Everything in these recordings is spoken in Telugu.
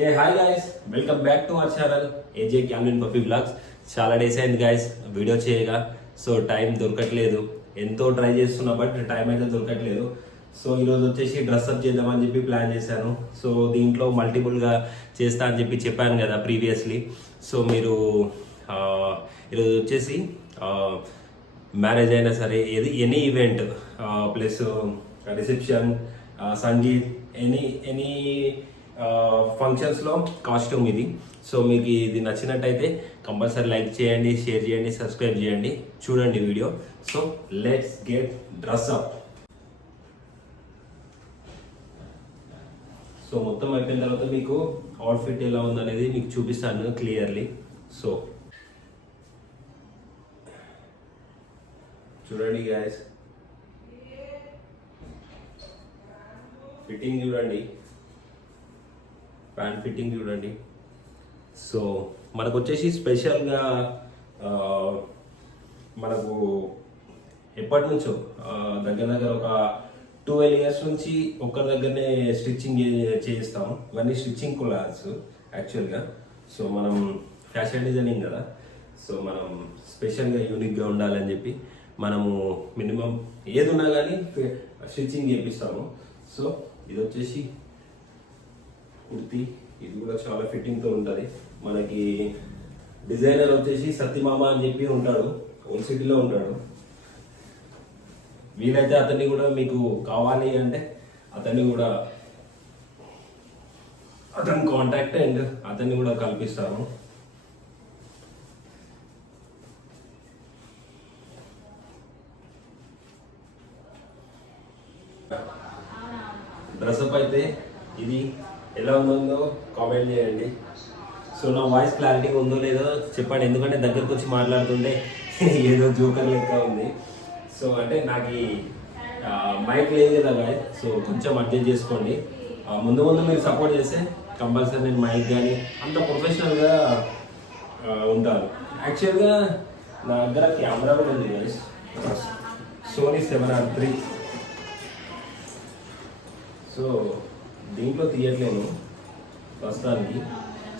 A hi guys, welcome back to our channel AJ Camlin puppy vlogs. చాలా డేస్ అయింది గాయస్ వీడియో చేయగా. సో టైం దొరకట్లేదు, ఎంతో ట్రై చేస్తున్నా బట్ టైం అయితే దొరకట్లేదు. సో ఈరోజు వచ్చేసి డ్రెస్అప్ చేద్దామని చెప్పి ప్లాన్ చేశాను. సో దీంట్లో మల్టిపుల్గా చేస్తా అని చెప్పి చెప్పాను కదా ప్రీవియస్లీ. సో మీరు ఈరోజు వచ్చేసి మ్యారేజ్ అయినా సరే any event plus reception, sangeet, any ఫంక్షన్స్లో కాస్ట్యూమ్ ఇది. సో మీకు ఇది నచ్చినట్టయితే కంపల్సరీ లైక్ చేయండి, షేర్ చేయండి, సబ్స్క్రైబ్ చేయండి, చూడండి video. So let's get dress up. So మొత్తం అయిపోయిన తర్వాత మీకు అవుట్ఫిట్ ఎలా ఉందనేది మీకు చూపిస్తాను క్లియర్లీ. సో చూడండి గాయస్, ఫిట్టింగ్ చూడండి, ప్యాంట్ ఫిట్టింగ్ చూడండి. సో మనకు వచ్చేసి స్పెషల్గా మనకు ఎప్పటి నుంచో దగ్గర ఒక 12 years నుంచి ఒక్క దగ్గరనే స్టిచ్చింగ్ చేయిస్తాము. ఇవన్నీ స్టిచ్చింగ్ క్లాత్స్ యాక్చువల్గా. సో మనం ఫ్యాషన్ డిజైనింగ్ కదా, సో మనం స్పెషల్గా యూనిక్గా ఉండాలని చెప్పి మనము మినిమం ఏది ఉన్నా కానీ స్టిచ్చింగ్ చేపిస్తాము. సో ఇది వచ్చేసి కుర్తీ, ఇది కూడా చాలా ఫిట్టింగ్తో ఉంటుంది. మనకి డిజైనర్ వచ్చేసి సత్యమామ అని చెప్పి ఉంటాడు, ఓల్డ్ సిటీలో ఉంటాడు. వీలైతే అతన్ని కూడా మీకు కావాలి అంటే అతన్ని కూడా అతని కాంటాక్ట్ అండ్ అతన్ని కూడా కల్పిస్తాను. డ్రెస్అప్ అయితే ఇది ఎలా ఉందో కామెంట్ చేయండి. సో నా వాయిస్ క్లారిటీగా ఉందో లేదో చెప్పండి, ఎందుకంటే దగ్గరకు వచ్చి మాట్లాడుతుంటే ఏదో జోకర్ లెక్క ఉంది. సో అంటే నాకు మైక్ లేదు కదా గాయ్, సో కొంచెం అడ్జస్ట్ చేసుకోండి. ముందు మీరు సపోర్ట్ చేస్తే కంపల్సరీ నేను మైక్ కానీ అంత ప్రొఫెషనల్గా ఉంటాను. యాక్చువల్గా నా దగ్గర కెమెరా కూడా ఉంది గాయస్, సోనీ 7R3. సో దీంట్లో తీయట్లేను ప్రస్తుతానికి.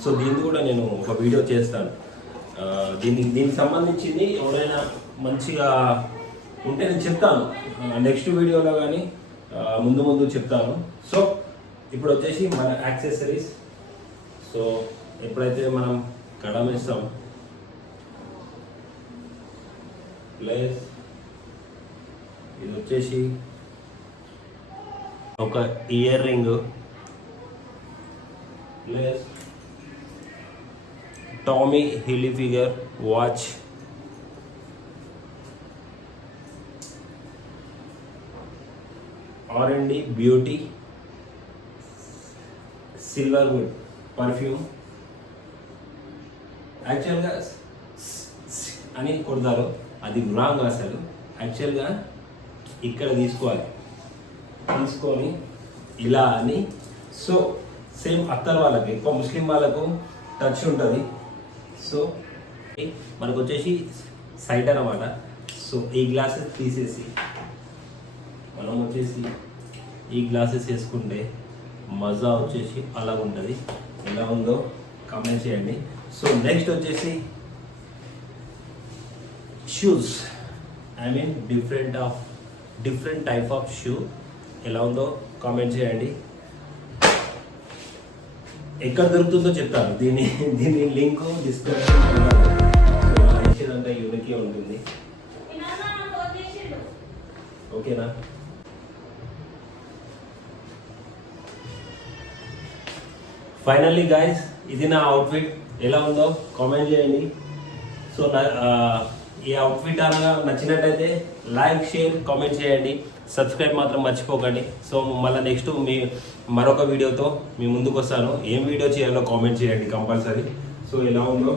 సో దీన్ని కూడా నేను ఒక వీడియో చేస్తాను. దీనికి సంబంధించింది ఎవరైనా మంచిగా ఉంటే నేను చెప్తాను నెక్స్ట్ వీడియోలో, కానీ ముందు చెప్తాను. సో ఇప్పుడు వచ్చేసి మన యాక్సెసరీస్. సో ఎప్పుడైతే మనం కడం వేస్తాం, ప్లస్ ఇది వచ్చేసి ఒక earring, plus Tommy Hilfiger watch, R&D beauty silver wood perfume. యాక్చువల్గా అని కొడతారు, అది రాంగ్ అసలు. యాక్చువల్గా ఇక్కడ తీసుకొని ఇలా అని. సో సేమ్ అత్తర్ వాళ్ళకి, ఎక్కువ ముస్లిం వాళ్ళకు టచ్ ఉంటుంది. సో మనకు వచ్చేసి సైట్ అన్నమాట. సో ఈ గ్లాసెస్ తీసేసి మనం వచ్చేసి ఈ గ్లాసెస్ వేసుకుంటే మజా వచ్చేసి అలాగ ఉంటుంది. ఎలా ఉందో కామెంట్ చేయండి. సో నెక్స్ట్ వచ్చేసి shoes, I mean different type of shoe. ఎలా ఉందో కామెంట్ చేయండి. ఎక్కడ దొరుకుతుందో చెప్తాను, దీని లింక్ డిస్క్రిప్షన్ అంతా యూనిక్గా ఉంటుంది. ఓకేనా? ఫైనల్లీ గాయస్, ఇది నా అవుట్ఫిట్. ఎలా ఉందో కామెంట్ చేయండి. సో ఈ అవుట్ఫిట్ అనగా నచ్చినట్టయితే లైక్, షేర్, కామెంట్ చేయండి. సబ్స్క్రైబ్ మాత్రం మర్చిపోకండి. సో మళ్ళీ నెక్స్ట్ మరొక వీడియోతో మీ ముందుకు వస్తాను. ఏం వీడియో చేయాలో కామెంట్ చేయండి కంపల్సరీ. సో ఎలా ఉందో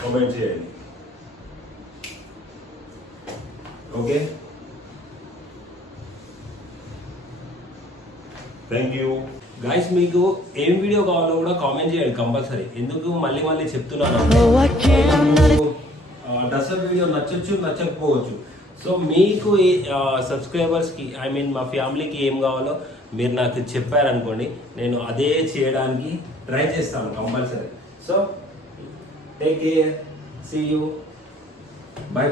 కామెంట్ చేయండి. Okay, thank you guys. మీకు ఏం వీడియో కావాలో కూడా కామెంట్ చేయండి కంపల్సరీ. ఎందుకు మళ్ళీ చెప్తున్నాను, డ్రెస్అప్ వీడియో నచ్చచ్చు, నచ్చకపోవచ్చు. సో మీకు సబ్స్క్రైబర్స్కి, ఐ మీన్ మా ఫ్యామిలీకి ఏం కావాలో మీరు నాకు చెప్పారనుకోండి, నేను అదే చేయడానికి ట్రై చేస్తాను compulsory. So take care, see you, by.